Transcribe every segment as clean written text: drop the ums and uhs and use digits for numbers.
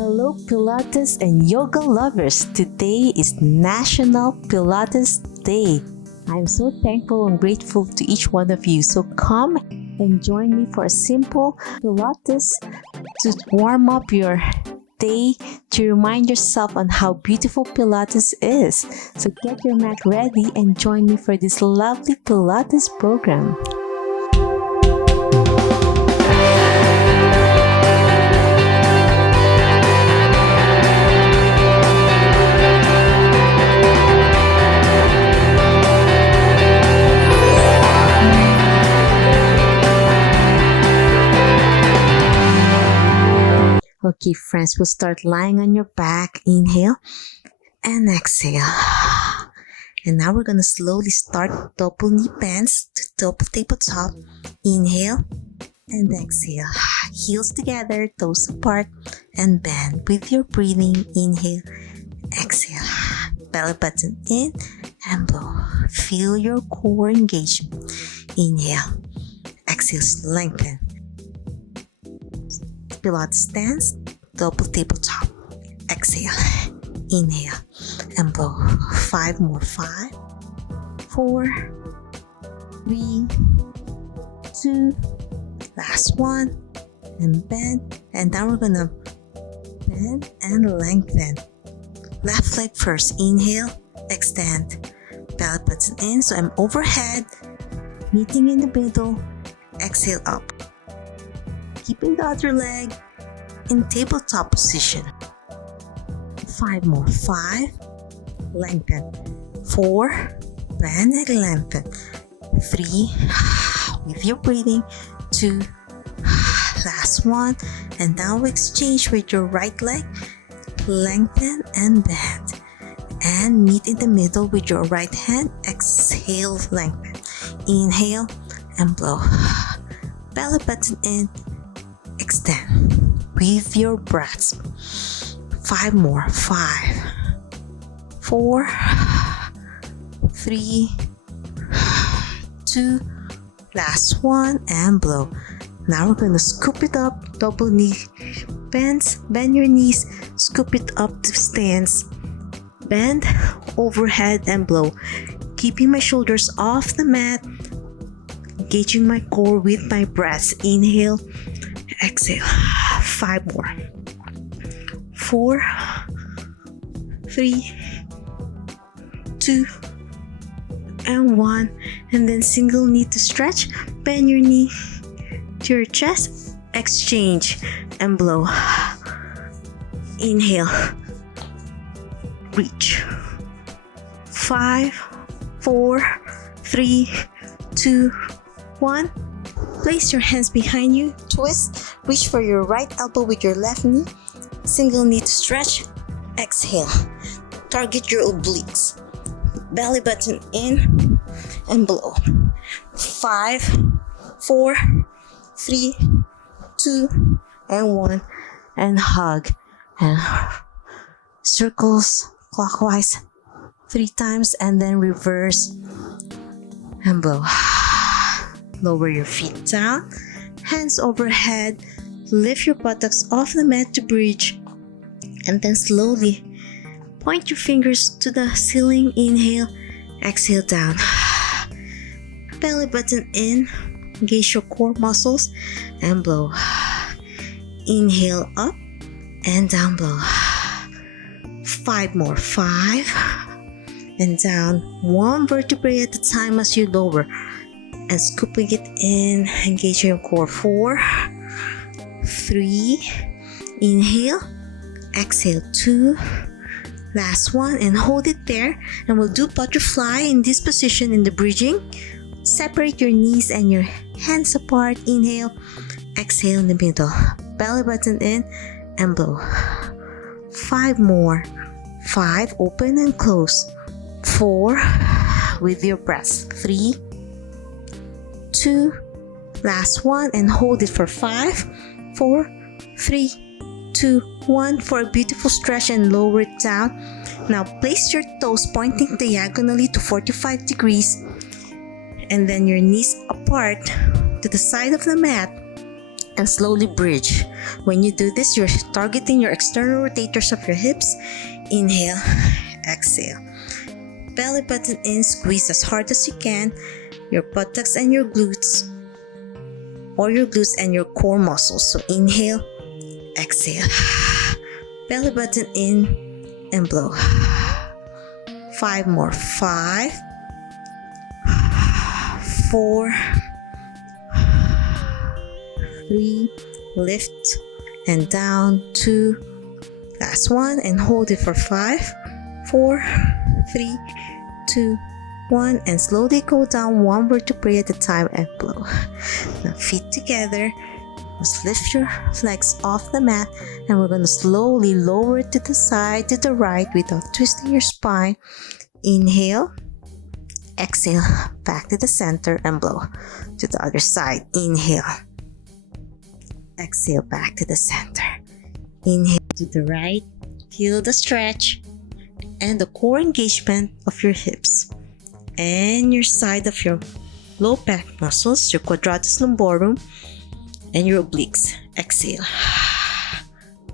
Hello Pilates and yoga lovers! Today is National Pilates Day. I'm so thankful and grateful to each one of you. So come and join me for a simple Pilates to warm up your day, to remind yourself on how beautiful Pilates is. So get your mat ready and join me for this lovely Pilates program. Okay, friends, we'll start lying on your back. Inhale and exhale. And now we're going to slowly start double knee bends to double tabletop. Inhale and exhale. Heels together, toes apart, and bend with your breathing. Inhale, exhale. Belly button in and blow. Feel your core engagement. Inhale, exhale, lengthen. Pilates stance, double tabletop. Exhale, inhale, and blow. 5 more. 5, 4, 3, 2, last one, and bend. And now we're gonna bend and lengthen. Left leg first. Inhale, extend. Belly button in, so I'm overhead, meeting in the middle. Exhale up. Keeping the other leg in tabletop position. 5 more. 5, lengthen. 4, bend and lengthen. 3, with your breathing. 2, last one. And now we exchange with your right leg. Lengthen and bend. And meet in the middle with your right hand. Exhale, lengthen. Inhale and blow. Belly button in. Extend with your breaths. 5 more. 5, 4, 3, 2, last one, and blow. Now we're going to scoop it up, double knee bends, bend your knees, scoop it up to stance, bend, overhead, and blow. Keeping my shoulders off the mat, engaging my core with my breaths. Inhale, exhale. 5 more. 4, 3, 2, and 1. And then single knee to stretch. Bend your knee to your chest. Exchange and blow. Inhale. Reach. 5, 4, 3, 2, 1. Place your hands behind you, twist, reach for your right elbow with your left knee, single knee to stretch, exhale, target your obliques, belly button in and blow. 5, 4, 3, 2, and 1, and hug, and circles clockwise 3 times, and then reverse and blow. Lower your feet down, hands overhead, lift your buttocks off the mat to bridge, and then slowly point your fingers to the ceiling. Inhale, exhale down. Belly button in, engage your core muscles, and blow. Inhale up and down, blow. 5 more. 5, and down 1 vertebrae at a time as you lower. And scooping it in, engage your core. 4, 3, inhale, exhale. 2, last one, and hold it there. And we'll do butterfly in this position in the bridging. Separate your knees and your hands apart. Inhale, exhale in the middle. Belly button in and blow. 5 more. 5, open and close. 4, with your breaths. 3, 2, last one, and hold it for 5, 4, 3, 2, 1 for a beautiful stretch, and lower it down. Now place your toes pointing diagonally to 45 degrees, and then your knees apart to the side of the mat. and slowly bridge. When you do this, you're targeting your external rotators of your hips. Inhale, exhale. Belly button in, squeeze as hard as you can your buttocks and your glutes, or your glutes and your core muscles. So inhale, exhale. Belly button in and blow. 5 more. 5, 4, 3, lift and down. 2, last one, and hold it for 5, 4, 3, 2, 1, and slowly go down 1 vertebrae at a time and blow. Now feet together. Just lift your legs off the mat, and we're going to slowly lower it to the side, to the right, without twisting your spine. Inhale, exhale, back to the center and blow. To the other side. Inhale, exhale, back to the center. Inhale to the right. Feel the stretch and the core engagement of your hips and your side of your low back muscles, your quadratus lumborum, and your obliques. Exhale,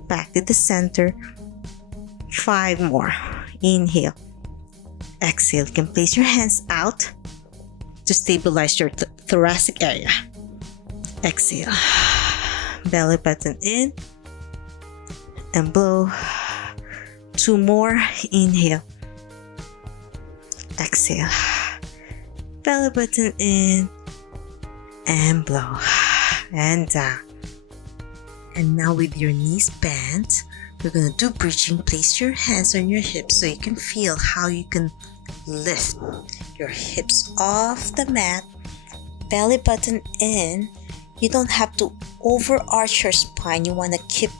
back to the center. 5 more. Inhale, exhale. You can place your hands out to stabilize your thoracic area. Exhale, belly button in and blow. 2 more. Inhale, exhale, belly button in and blow, and down. And now with your knees bent, we're going to do bridging. Place your hands on your hips so you can feel how you can lift your hips off the mat. Belly button in. You don't have to overarch your spine. You want to keep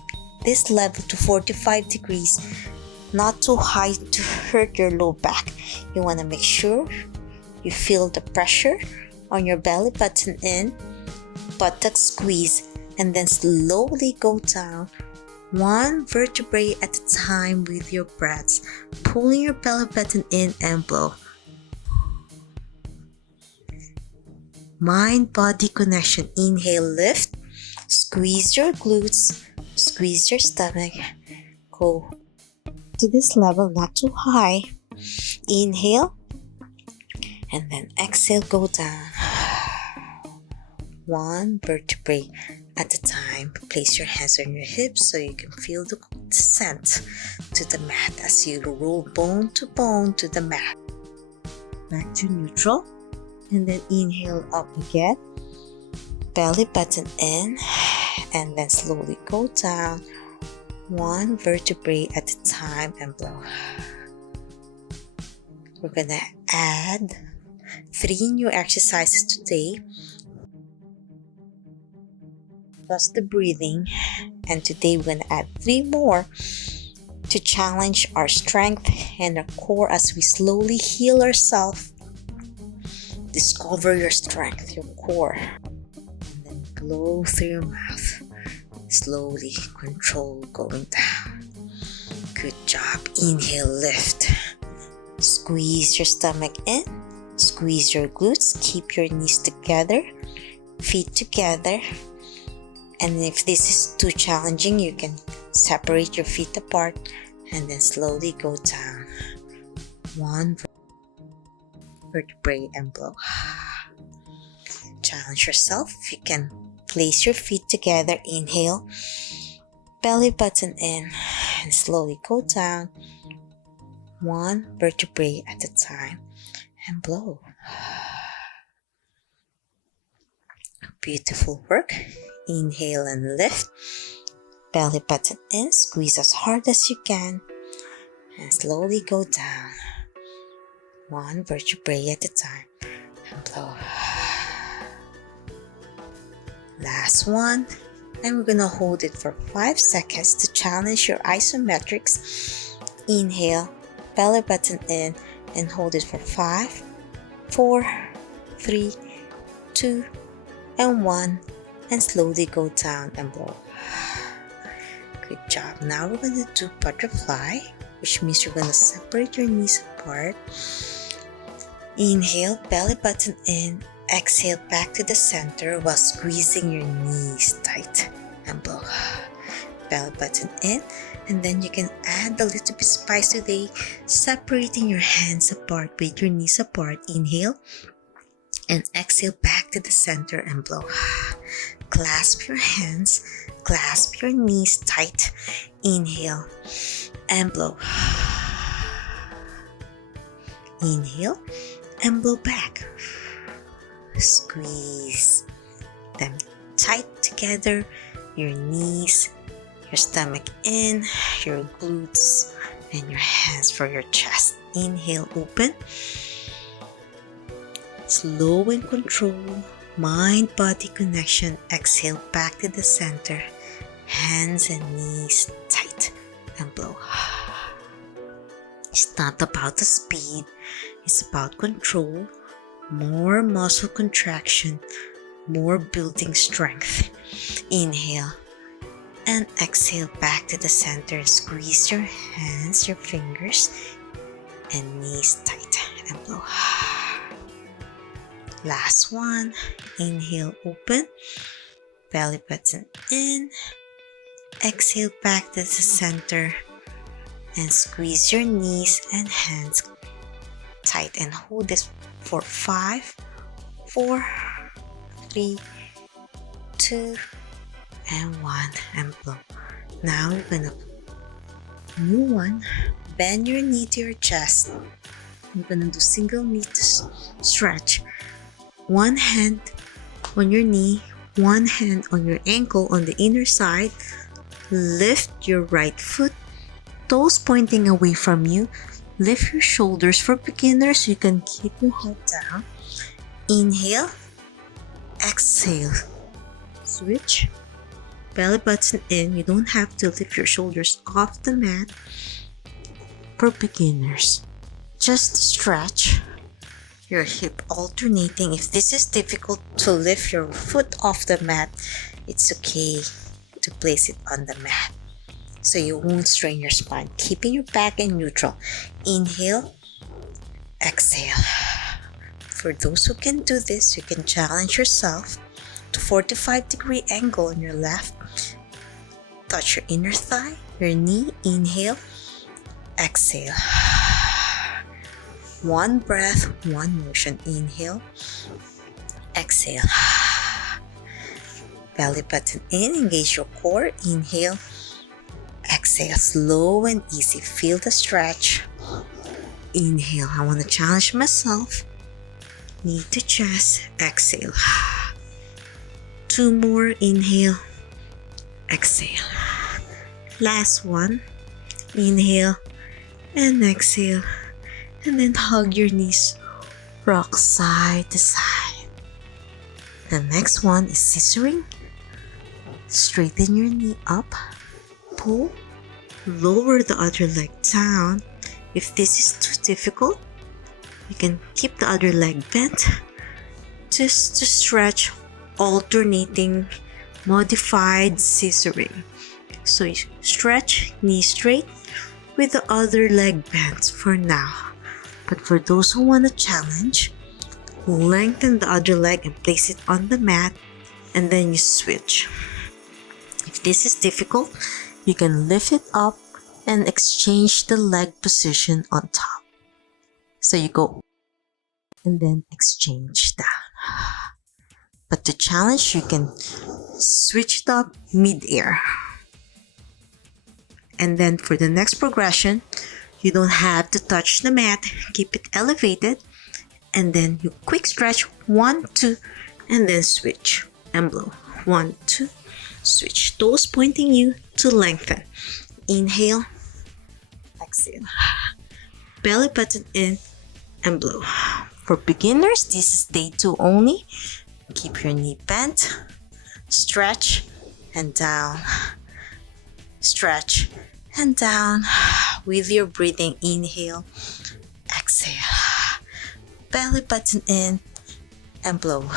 this level to 45 degrees, not too high to hurt your low back. You want to make sure you feel the pressure on your belly button in, buttocks squeeze, and then slowly go down 1 vertebrae at a time with your breaths, pulling your belly button in and blow. Mind-body connection. Inhale, lift, squeeze your glutes, squeeze your stomach, go to this level, not too high. Inhale, and then exhale, go down 1 vertebrae at a time. Place your hands on your hips so you can feel the descent to the mat as you roll bone to bone to the mat. Back to neutral, and then inhale up again. Belly button in, and then slowly go down 1 vertebrae at a time and blow. We're gonna add 3 new exercises today, plus the breathing, and today we're gonna add 3 more to challenge our strength and our core as we slowly heal ourselves. Discover your strength, your core, and then blow through your mouth. Slowly control going down. Good job. Inhale, lift. Squeeze your stomach in. Squeeze your glutes. Keep your knees together. Feet together. And if this is too challenging, you can separate your feet apart and then slowly go down 1 vertebrae and blow. Challenge yourself. If you can place your feet together, inhale, belly button in, and slowly go down 1 vertebrae at a time and blow. Beautiful work. Inhale and lift, belly button in, squeeze as hard as you can, and slowly go down 1 vertebrae at a time and blow. Last one, and we're gonna hold it for 5 seconds to challenge your isometrics. Inhale, belly button in, and hold it for 5, 4, 3, 2, and 1, and slowly go down and blow. Good job. Now we're gonna do butterfly, which means you're gonna separate your knees apart. Inhale, belly button in, Exhale back to the center while squeezing your knees tight and blow. Belly button in, and then you can add a little bit spice today, separating your hands apart with your knees apart. Inhale and exhale back to the center and blow. Clasp your hands, clasp your knees tight. Inhale and blow. Inhale and blow back. Squeeze them tight together, your knees, your stomach in, your glutes, and your hands for your chest. Inhale, open. Slow and control, mind-body connection. Exhale back to the center, hands and knees tight, and blow. It's not about the speed, it's about control, more muscle contraction, more building strength. Inhale and exhale back to the center. Squeeze your hands, your fingers, and knees tight and blow. Last one. Inhale, open. Belly button in. Exhale back to the center and squeeze your knees and hands tight and hold this for 5, 4, 3, 2, and 1 and blow. Now you're gonna new one. Bend your knee to your chest. You're gonna do single knee to stretch. One hand on your knee, one hand on your ankle on the inner side. Lift your right foot, toes pointing away from you. Lift your shoulders. For beginners, you can keep your head down. Inhale, exhale, switch, belly button in. You don't have to lift your shoulders off the mat. For beginners, just stretch your hip alternating. If this is difficult to lift your foot off the mat, it's okay to place it on the mat so you won't strain your spine, keeping your back in neutral. Inhale, exhale. For those who can do this, you can challenge yourself to 45-degree angle on your left. Touch your inner thigh, your knee. Inhale, exhale. One breath, one motion. Inhale, exhale. Belly button in, engage your core. Inhale, exhale. Slow and easy. Feel the stretch. Inhale. I want to challenge myself. Knee to chest. Exhale. 2 more. Inhale, exhale. Last one. Inhale and exhale. And then hug your knees. Rock side to side. The next one is scissoring. Straighten your knee up. Pull. Lower the other leg down. If this is too difficult, you can keep the other leg bent. Just to stretch, alternating, modified scissoring. So you stretch, knee straight, with the other leg bent for now. But for those who want to challenge, lengthen the other leg and place it on the mat, and then you switch. If this is difficult, you can lift it up and exchange the leg position on top. So you go and then exchange down. But to challenge, you can switch it up mid-air. And then for the next progression, you don't have to touch the mat. Keep it elevated. And then you quick stretch. 1, 2, and then switch and blow. 1, 2, switch. Toes pointing you to lengthen. Inhale, exhale. Belly button in and blow. For beginners, this is day 2 only. Keep your knee bent. Stretch and down. Stretch and down. With your breathing, inhale, exhale. Belly button in and blow.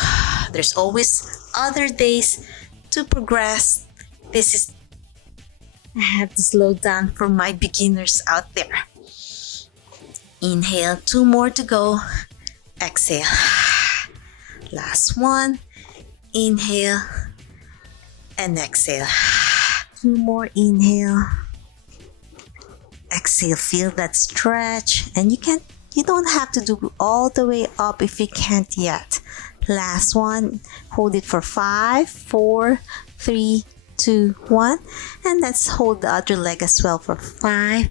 There's always other days to progress. I have to slow down for my beginners out there. Inhale, 2 more to go. Exhale. Last one. Inhale and exhale. 2 more. Inhale. Exhale. Feel that stretch. And you don't have to do all the way up if you can't yet. Last one. Hold it for 5, 4, 3, 2, 1. And let's hold the other leg as well for 5,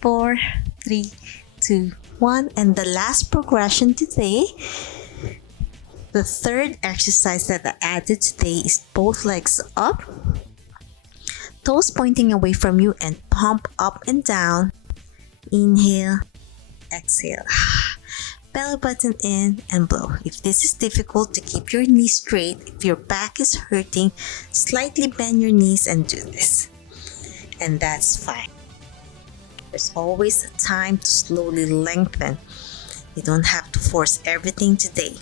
4, 3, 2, 1. And the last progression today, the third exercise that I added today is both legs up, toes pointing away from you, and pump up and down. Inhale, exhale. Belly button in and blow. If this is difficult, to keep your knees straight, if your back is hurting, slightly bend your knees and do this. And that's fine. There's always a time to slowly lengthen. You don't have to force everything today.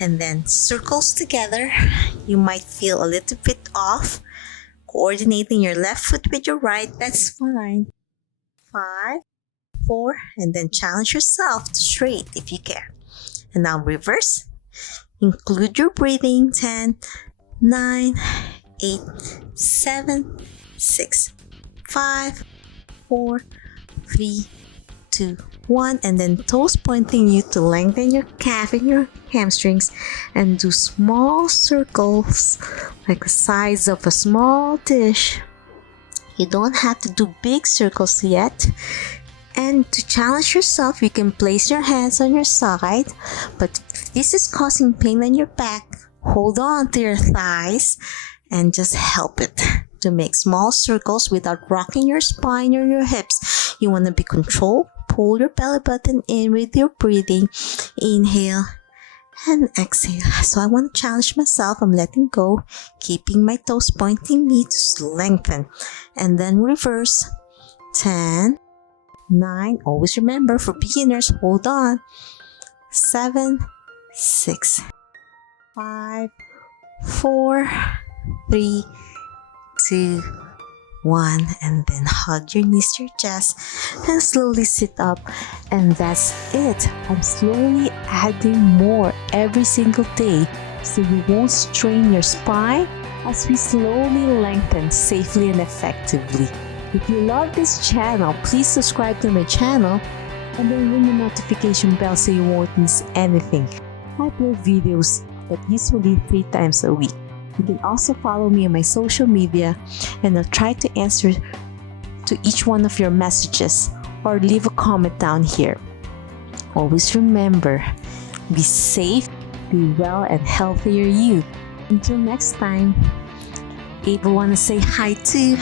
And then circles together. You might feel a little bit off. Coordinating your left foot with your right, that's fine. 5, 4, and then challenge yourself to straight if you can. And now reverse. Include your breathing. 10, 9, 8, 7, 6, 5, 4, 3, 2, 1. And then toes pointing you to lengthen your calf and your hamstrings, and do small circles like the size of a small dish. You don't have to do big circles yet. And to challenge yourself, you can place your hands on your side, but if this is causing pain on your back, hold on to your thighs and just help it to make small circles without rocking your spine or your hips. You want to be controlled. Pull your belly button in with your breathing. Inhale and exhale. So I want to challenge myself. I'm letting go, keeping my toes pointing me to lengthen. And then reverse. 10, 9. Always remember, for beginners, hold on. 7, 6, 5, 4, 3, 2, 1. And then hug your knees to your chest and slowly sit up. And that's it. I'm slowly adding more every single day so you won't strain your spine as we slowly lengthen safely and effectively. If you love this channel, please subscribe to my channel and then ring the notification bell so you won't miss anything. I upload videos, but usually 3 times a week. You can also follow me on my social media, and I'll try to answer to each one of your messages or leave a comment down here. Always remember, be safe, be well, and healthier you. Until next time, Ava wanna say hi too.